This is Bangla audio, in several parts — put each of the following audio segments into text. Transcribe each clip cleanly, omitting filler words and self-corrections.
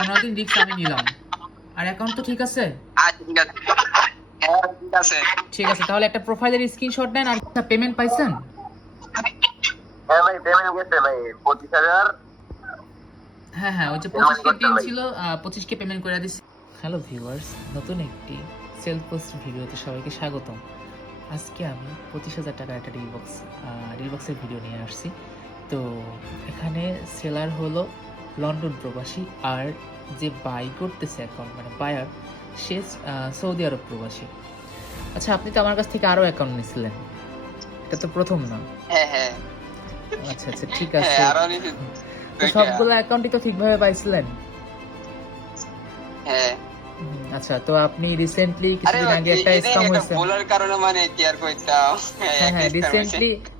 15 দিন রিস্ক আমি নিলাম। আর অ্যাকাউন্ট তো ঠিক আছে? ঠিক আছে। হ্যাঁ ঠিক আছে। ঠিক আছে, তাহলে একটা প্রোফাইলের স্ক্রিনশট নেন। আর পেমেন্ট পাইছেন? হ্যাঁ ভাই পেমেন্ট গেছে ভাই 25,000। হ্যাঁ হ্যাঁ, ওই যে 25K পিন ছিল, 25K পেমেন্ট করে দিচ্ছি। হ্যালো ভিউয়ার্স, নতুন একটি সেলফ পোস্ট ভিডিওতে সবাইকে স্বাগতম। আজকে আমি 25,000 টাকার একটা ডিলবক্সের ভিডিও নিয়ে আসছি। তো এখানে সেলার হলো লন্ডন প্রবাসী, আর যে বাই করতেছে অ্যাকাউন্ট মানে বায়ার, সে সৌদি আরব প্রবাসী। আচ্ছা, আপনি তো আমার কাছ থেকে আরও অ্যাকাউন্ট নিয়েছিলেন, এটা তো প্রথম না? হ্যাঁ হ্যাঁ আচ্ছা আচ্ছা, ঠিক আছে। হ্যাঁ আরো নিছি। তো সবগুলো অ্যাকাউন্টই তো ঠিকভাবে পাইছিলেন? হ্যাঁ। আচ্ছা, তো আপনি রিসেন্টলি কিছুদিন আগে একটা স্ক্যাম হয়েছে। বলার কারণে মানে কি আর কইতাম। হ্যাঁ হ্যাঁ,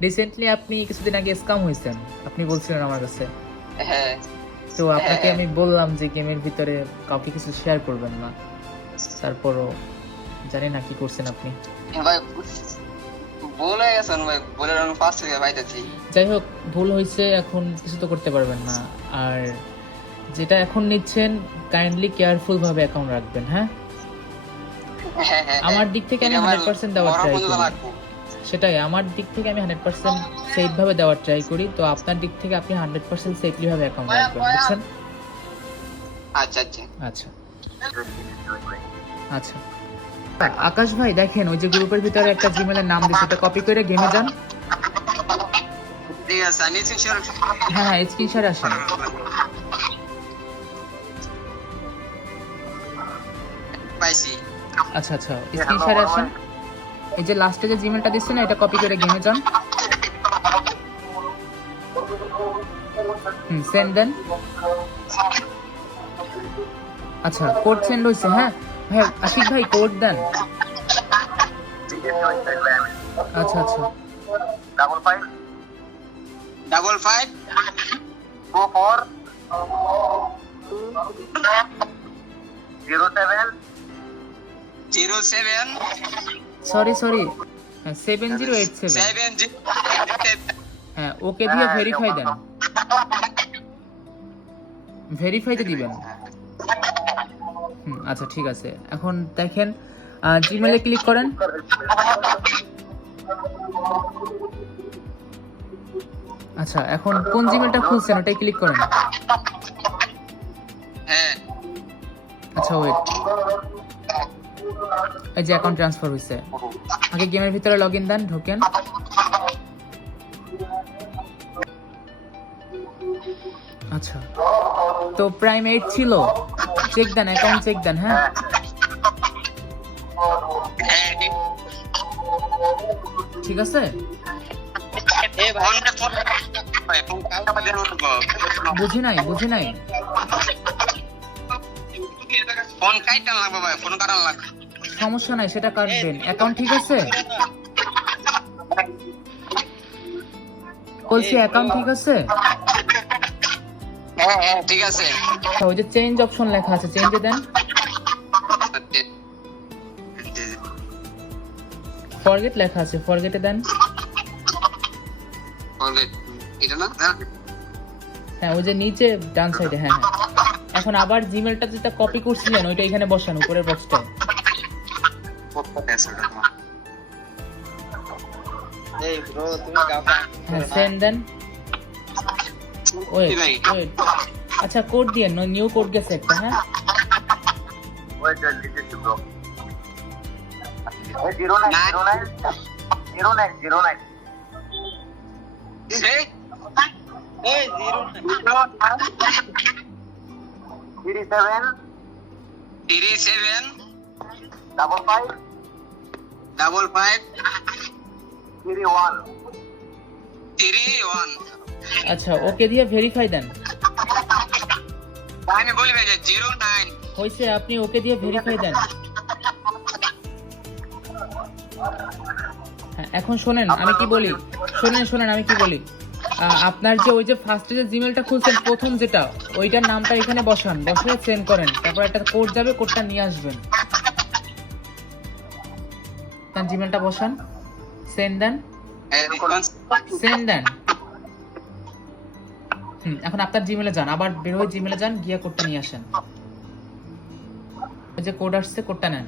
রিসেন্টলি আপনি কিছুদিন আগে স্ক্যাম হয়েছেন, আপনি বলছিলেন আমার কাছে। হ্যাঁ। তো আপনাকে আমি বললাম যে গেমের ভিতরে কাউকে কিছু শেয়ার করবেন না, তারপরও জানি না কি করছেন আপনি। ভাই বলে গেছেন ভাই, বলে রং পাস হয়ে পাইতেছি। যাই হোক, ভুল হয়েছে, এখন কিছু তো করতে পারবেন না। আর যেটা এখন নিচ্ছেন, কাইন্ডলি কেয়ারফুল ভাবে অ্যাকাউন্ট রাখবেন। হ্যাঁ, হ্যাঁ হ্যাঁ, আমার দিক থেকে আমি 100% দেওয়ার ট্রাই করি। সেটাই, আমার দিক থেকে আমি 100% সেফ ভাবে দেওয়ার ট্রাই করি। তো আপনার দিক থেকে আপনি 100% সেফলি ভাবে অ্যাকাউন্ট রাখবেন, বুঝছেন? আচ্ছা আচ্ছা আচ্ছা আচ্ছা। আকাশ ভাই, দেখেন ওই যে গ্রুপের ভিতরে একটা জিমেলের নাম দিচ্ছে, এটা কপি করে গেমে যান। ঠিক আছে, আমি স্ক্রিনশট। হ্যাঁ হ্যাঁ, স্ক্রিনশট আসেন। পাইছি। আচ্ছা আচ্ছা, স্ক্রিনশট আসেন। এই যে লাস্টে যে জিমেলটা দিচ্ছে না, এটা কপি করে গেমে যান। সেন্ড দেন। আচ্ছা, কোড সেন্ড হয়েছে। হ্যাঁ ভাই, আশিক ভাই কোড দেন। আচ্ছা আচ্ছা, 55 24 07 সরি 7087। হ্যাঁ, ওকে দিয়ে ভেরিফাই দেন। ভেরিফাইতে দিবেন। আচ্ছা ঠিক আছে, এখন দেখেন জিমেলে ক্লিক করেন। আচ্ছা, এখন কোন জিমেলটা খুলছেন ওটাই ক্লিক করেন। হ্যাঁ। আচ্ছা ওয়েট, এই যে অ্যাকাউন্ট ট্রান্সফার হয়েছে। আগে গেমের ভিতরে লগইন দেন, ঢোকেন। আচ্ছা, তো প্রাইম 8 ছিল, চেক দেন, অ্যাকাউন্ট চেক দেন। হ্যাঁ, ঠিক আছে। বুঝি নাই ফোন কাইটা লাগবে ভাই, ফোন কাটান লাগবে। সমস্যা নাই, সেটা কাটবেন। অ্যাকাউন্ট ঠিক আছে বলছি, অ্যাকাউন্ট ঠিক আছে। হ্যাঁ হ্যাঁ ঠিক আছে। ওই যে চেঞ্জ অপশন লেখা আছে, চেঞ্জে দেন। ফরগেট লেখা আছে, ফরগেটে দেন। এটা না? হ্যাঁ, ওই যে নিচে ডান সাইডে। হ্যাঁ হ্যাঁ, এখন আবার জিমেলটা যেটা কপি করছিলেন ওইটা এখানে বসান, উপরের বক্সটায়। এই ব্রো তুমি কাফা। হ্যাঁ, সেন্ড দেন। ওয়েট। আচ্ছা, কোড দিয়ে নিউ কোড গেছে একটা। হ্যাঁ, ওয়েট দিতেছি ব্রো। 0909 এই 37 55 31 আচ্ছা, ওকে দিয়ে ভেরিফাই দেন। আমি বলি ভাই 09 হইছে, আপনি ওকে দিয়ে ভেরিফাই দেন। হ্যাঁ, এখন শোনেন আমি কি বলি, শোনেন আমি কি বলি। আপনার যে ওই যে ফার্স্টে যে জিমেলটা খুলছেন প্রথম যেটা, ওইটার নামটা এখানে বসান, বসে সেন্ড করেন। তারপর একটা কোড যাবে, কোডটা নিয়ে আসবেন। তার জিমেলটা বসান, সেন্ড দেন। এখন আপনার জিমেলে যান, আবার বের হয়ে জিমেলে যান, গিয়ে কোডটা নিয়ে আসেন। ওই যে কোড আসছে, কোডটা নেন।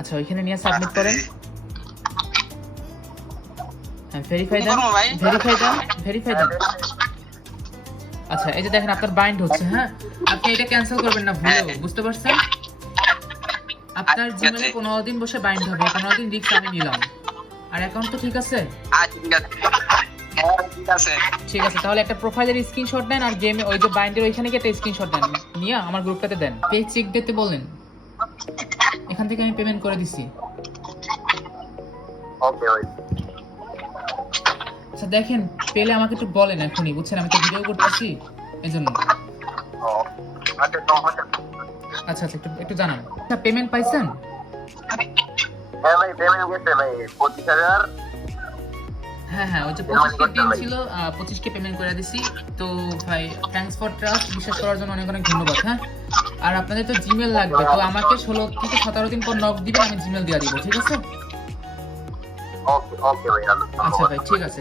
আচ্ছা ওইখানে নিয়ে সাবমিট করেন। হ্যাঁ ভেরিফাই দেন, করবো ভাই? ভেরিফাই দেন। আচ্ছা এই যে দেখেন আপনার বাইন্ড হচ্ছে। হ্যাঁ আপনি এটা ক্যান্সেল করবেন না ভুলেও, বুঝতে পারছেন? আপনার আচ্ছা, জিমেলে ঠিক 15 দিন বসে বাইন্ড হবে, 15 দিন রিস্ক আমি নিলাম। আর অ্যাকাউন্ট তো ঠিক আছে? আচ্ছা ঠিক আছে। হ্যাঁ ঠিক আছে। ঠিক আছে, তাহলে একটা প্রোফাইলের স্ক্রিনশট নেন আর গেমে ওই যে বাইন্ডের ওইখানে গিয়ে একটা স্ক্রিনশট নেন, নিয়ে আমার গ্রুপটাতে দেন। পেজ চেক দিতে বলেন, এখান থেকে আমি পেমেন্ট করে দিছি। ওকে ভাই। আচ্ছা দেখেন, পেলে আমাকে একটু বলেন এখনই, বুঝছেন? আমি তো ভিডিও করতেছি এই জন্য। আচ্ছা সমস্যা। আচ্ছা আচ্ছা একটু জানান। আচ্ছা পেমেন্ট পাইছেন? হ্যাঁ ভাই পেমেন্ট গেছে ভাই 25,000। হ্যাঁ ওই যে 25K পিন ছিল, 25K পেমেন্ট করে দিছি। তো ভাই থ্যাঙ্কস ফর ট্রাস্ট, বিশ্বাস করার জন্য অনেক অনেক ধন্যবাদ। হ্যাঁ আর আপনাদের তো জিমেল লাগবে, তো আমাকে 16 থেকে 17 দিন পর নক দিবেন, আমি জিমেল দিয়ে দিব, ঠিক আছে? ওকে ওকে ভাই। আচ্ছা ভাই ঠিক আছে।